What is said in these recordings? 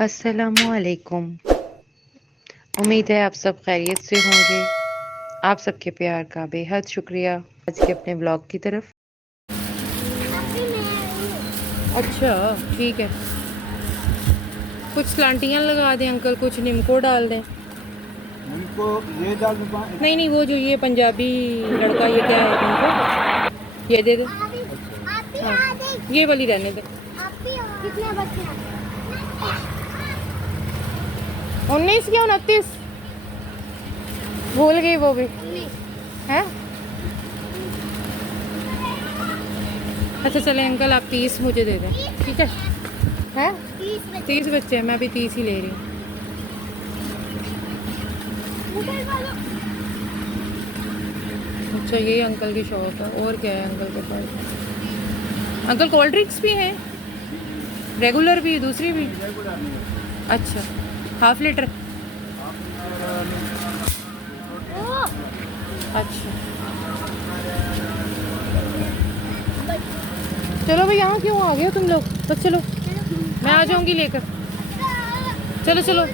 अस्सलामुअलैकुम। उम्मीद है आप सब खैरियत से होंगे। आप सबके प्यार का बेहद शुक्रिया। आज के अपने ब्लॉग की तरफ। अच्छा ठीक है, कुछ स्लांटियाँ लगा दें अंकल, कुछ निम्को डाल दें। निम्को ये डाल दूँ? नहीं नहीं, वो जो ये पंजाबी लड़का, ये क्या है निम्को, ये दे दे। हाँ, ये वाली रहने दे। कितने बच्चे हैं? 19 या 29 भूल गई वो भी है। अच्छा चले अंकल, आप 30 मुझे दे दें, ठीक है? हैं 30 बच्चे हैं, मैं भी 30 ही ले रही हूँ। अच्छा यही अंकल की शॉप है, और क्या है अंकल के पास? अंकल कोल्ड ड्रिंक्स भी हैं, रेगुलर भी, दूसरी भी? अच्छा, हाफ लीटर। अच्छा चलो भाई, यहाँ क्यों आ गए हो तुम लोग? बस चलो, मैं आ जाऊंगी लेकर। चलो चलो।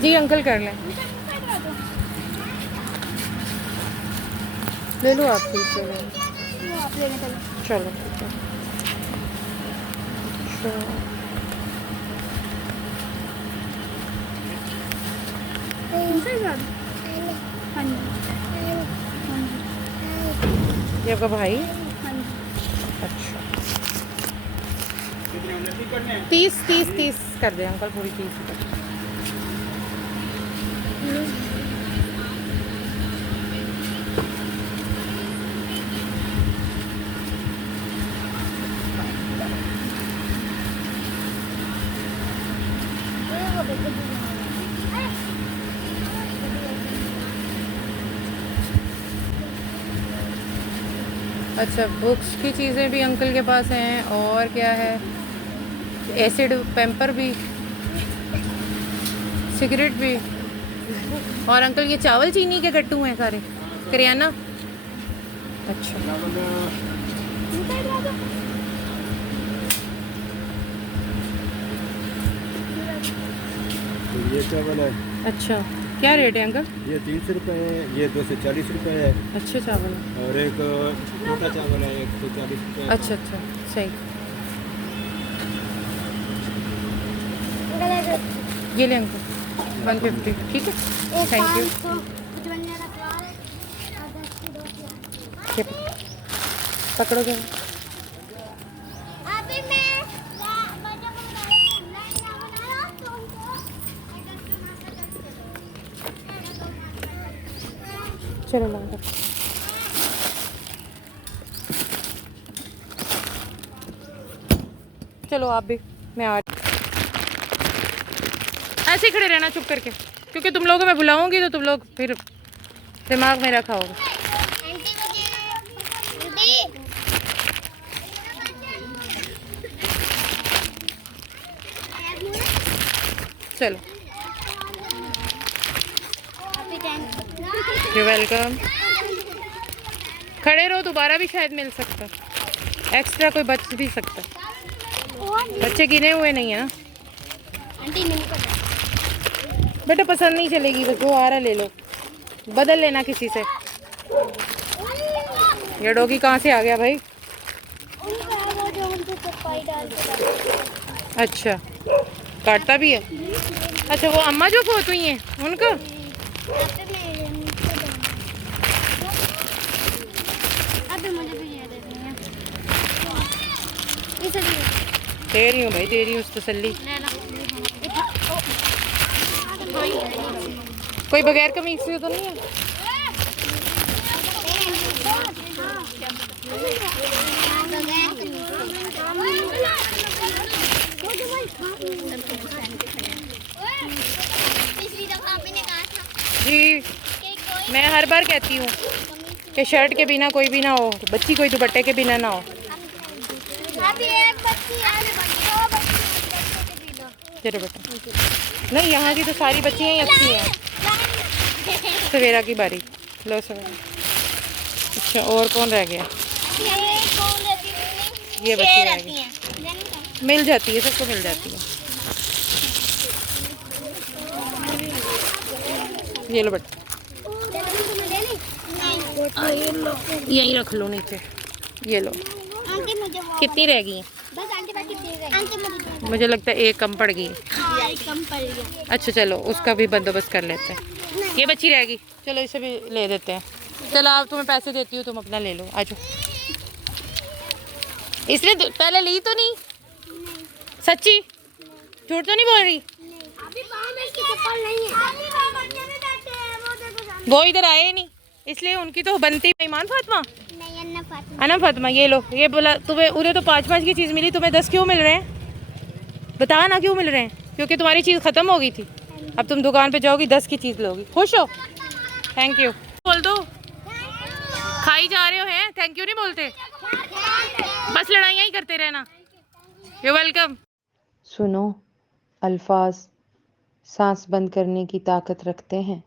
जी अंकल कर लें, ले लो आप ठीक है। चलो ठीक है। ये आपका भाई? अच्छा 30 कर दे अंकल, पूरी 30 कर। अच्छा, बुक्स की चीज़ें भी अंकल के पास हैं, और क्या है, एसिड पैम्पर भी, सिगरेट भी, और अंकल ये चावल चीनी के कट्टू हैं सारे, करियाना। अच्छा ये चावल है। अच्छा, क्या रेट है अंकल? ये 300 रुपये है, ये 240 रुपये है। अच्छा चावल, और एक छोटा चावल है 140 रुपये। अच्छा अच्छा सही। ये ले अंकल 150, ठीक है, थैंक यू। ये पकड़ो क्या? चलो लगा, चलो आप भी, मैं आ। ऐसे ही खड़े रहना चुप करके, क्योंकि तुम लोगों को मैं बुलाऊंगी तो तुम लोग फिर दिमाग मेरा खाओगे। चलो, यू वेलकम। खड़े रहो, दोबारा भी शायद मिल सकता, एक्स्ट्रा कोई बच भी सकता। बच्चे गिने हुए नहीं है ना बेटा, पसंद नहीं चलेगी तो जो आ रहा ले लो, बदल लेना किसी से। ये डॉगी कहाँ से आ गया भाई? अच्छा, काटता भी है? अच्छा, वो अम्मा जो फोत हुई हैं उनका? दे रही हूँ भाई, दे रही हूँ तसल्ली। कोई बगैर कमीज से तो नहीं है? जी, मैं हर बार कहती हूँ कि शर्ट के बिना कोई भी ना हो, बच्ची कोई दुपट्टे के बिना ना हो। चलो बेटा, नहीं यहाँ की तो सारी बच्चियाँ ही अच्छी हैं। सवेरा की बारी। लो सब। अच्छा और कौन रह गया? ये कौन रहती है? ये बच्ची रह रहती गई। हैं। मिल जाती है, सबको मिल जाती है। ये लो बेटा, यहीं रख लो नीचे। ये लो। आंटी मुझे वो कितनी रह गई? बस आंटी बाकी दे गई। आंटी मुझे मुझे लगता है एक कम पड़ गई। हाँ, एक कम पड़ गया। अच्छा चलो उसका भी बंदोबस्त कर लेते हैं। ये बच्ची रह गई, चलो इसे भी ले देते हैं। चलो आप, तुम्हें पैसे देती हूँ, तुम अपना ले लो। आ जाओ। इसने पहले ली तो नहीं? सच्ची झूठ तो नहीं बोल रही? अभी पाँव में इसकी चप्पल नहीं है। अभी वहाँ बच्चे भी बैठे हैं, वो देखो सामने। वो इधर आए ही नहीं, इसलिए उनकी तो बनती। ईमान फातिमा, नहीं, अन्ना फातिमा। अना फातिमा, ये लो। ये बोला तुम्हें, उन्हें तो 5-5 की चीज़ मिली, तुम्हें 10 क्यों मिल रहे हैं? बता ना क्यों मिल रहे हैं? क्योंकि तुम्हारी चीज़ ख़त्म हो गई थी। अब तुम दुकान पे जाओगी, 10 की चीज़ लोगी। खुश हो? थैंक यू बोल दो। खाई जा रहे हो हैं, थैंक यू नहीं बोलते, बस लड़ाइयाँ ही करते रहना। You welcome. सुनो, अल्फाज सांस बंद करने की ताकत रखते हैं।